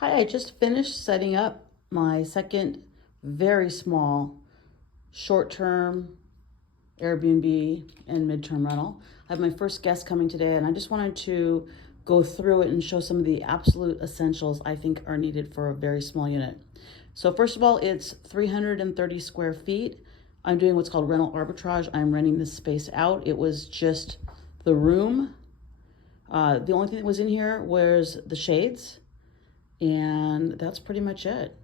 Hi, I just finished setting up my second very small short-term Airbnb and midterm rental. I have my first guest coming today, and I just wanted to go through it and show some of the absolute essentials I think are needed for a very small unit. So first of all, it's 330 square feet. I'm doing what's called rental arbitrage. I'm renting this space out. It was just the room. The only thing that was in here was the shades, and that's pretty much it.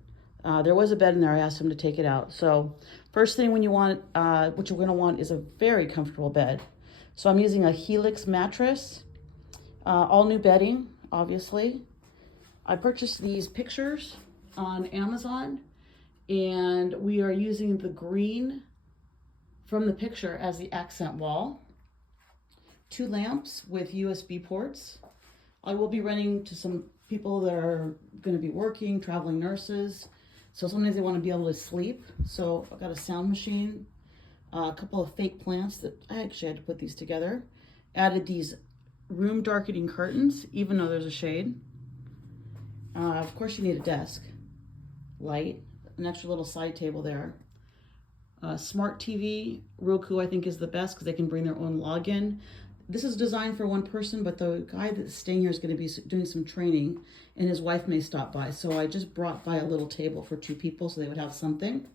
There was a bed in there. I asked him to take it out. So first thing when you want, what you're gonna want is a very comfortable bed. So I'm using a Helix mattress, all new bedding, obviously. I purchased these pictures on Amazon, and we are using the green from the picture as the accent wall. 2 lamps with USB ports. I will be renting to some people that are going to be working, traveling nurses. So sometimes they want to be able to sleep. So I've got a sound machine, a couple of fake plants that I actually had to put these together. Added these room darkening curtains, even though there's a shade. Of course you need a desk, light, an extra little side table there. Smart TV, Roku I think is the best because they can bring their own login. This is designed for one person, but the guy that's staying here is going to be doing some training, and his wife may stop by. So I just brought by a little table for 2 people so they would have something.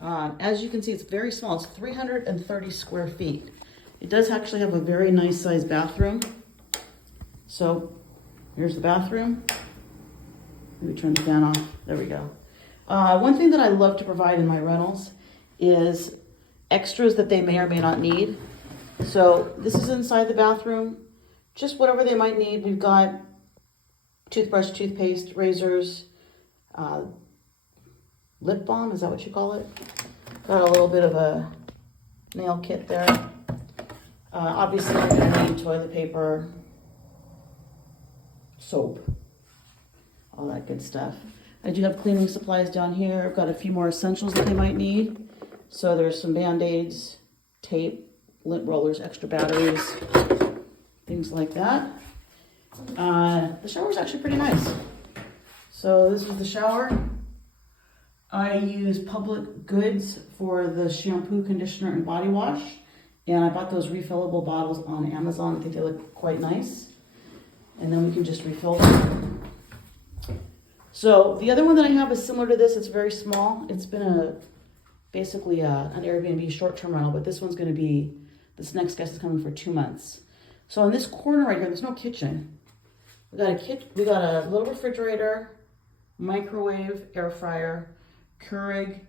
As you can see, it's very small. It's 330 square feet. It does actually have a very nice sized bathroom. So here's the bathroom. Let me turn the fan off. There we go. One thing that I love to provide in my rentals is extras that they may or may not need. So this is inside the bathroom, just whatever they might need. We've got toothbrush, toothpaste, razors, lip balm, is that what you call it? Got a little bit of a nail kit there. Obviously I'm gonna need toilet paper, soap, all that good stuff. I do have cleaning supplies down here. I've got a few more essentials that they might need. So there's some Band-Aids, tape, lint rollers, extra batteries, things like that. The shower is actually pretty nice. So this is the shower. I use Public Goods for the shampoo, conditioner, and body wash. And I bought those refillable bottles on Amazon. I think they look quite nice. And then we can just refill them. So the other one that I have is similar to this. It's very small. It's been basically an Airbnb short-term rental, but this one's going to be, this next guest is coming for 2 months. So in this corner right here, there's no kitchen. We got a little refrigerator, microwave, air fryer, Keurig,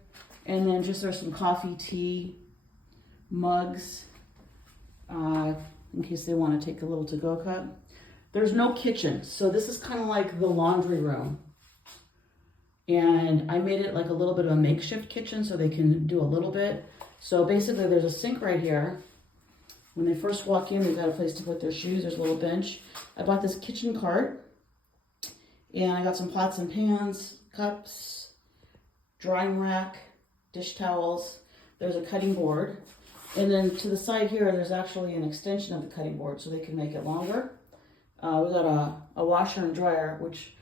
and then just there's some coffee, tea, mugs, in case they want to take a little to-go cup. There's no kitchen, so this is kind of like the laundry room. And I made it like a little bit of a makeshift kitchen so they can do a little bit. So basically there's a sink right here. When they first walk in, they've got a place to put their shoes. There's a little bench. I bought this kitchen cart, and I got some pots and pans, cups, drying rack, dish towels. There's a cutting board. And then to the side here, there's actually an extension of the cutting board so they can make it longer. We got a washer and dryer, which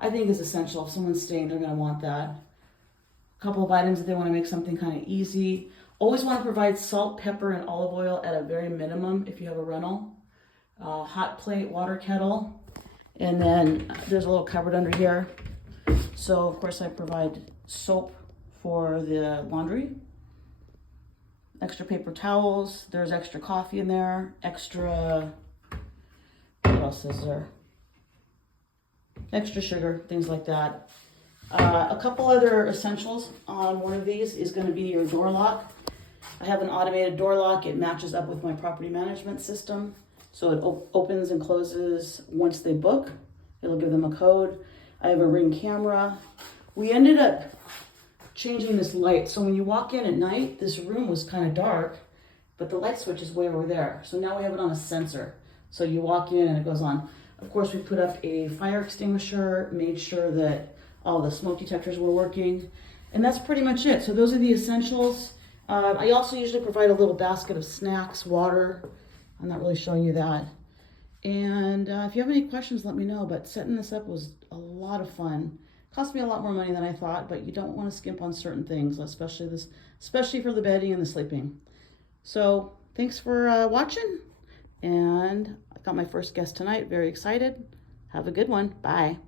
I think is essential. If someone's staying, they're going to want that. A couple of items if they want to make something kind of easy. Always want to provide salt, pepper, and olive oil at a very minimum if you have a rental. Hot plate, water kettle. And then there's a little cupboard under here. So, of course, I provide soap for the laundry. Extra paper towels. There's extra coffee in there. Extra, what else is there? Extra sugar, things like that. A couple other essentials on one of these is going to be your door lock. I have an automated door lock. It matches up with my property management system. So it opens and closes once they book. It'll give them a code. I have a Ring camera. We ended up changing this light. So when you walk in at night, this room was kind of dark, but the light switch is way over there. So now we have it on a sensor. So you walk in and it goes on. Of course, we put up a fire extinguisher, made sure that all the smoke detectors were working, and that's pretty much it. So those are the essentials. I also usually provide a little basket of snacks, water. I'm not really showing you that. And if you have any questions, let me know. But setting this up was a lot of fun. Cost me a lot more money than I thought, but you don't want to skimp on certain things, especially for the bedding and the sleeping. So thanks for watching, and I got my first guest tonight. Very excited. Have a good one. Bye.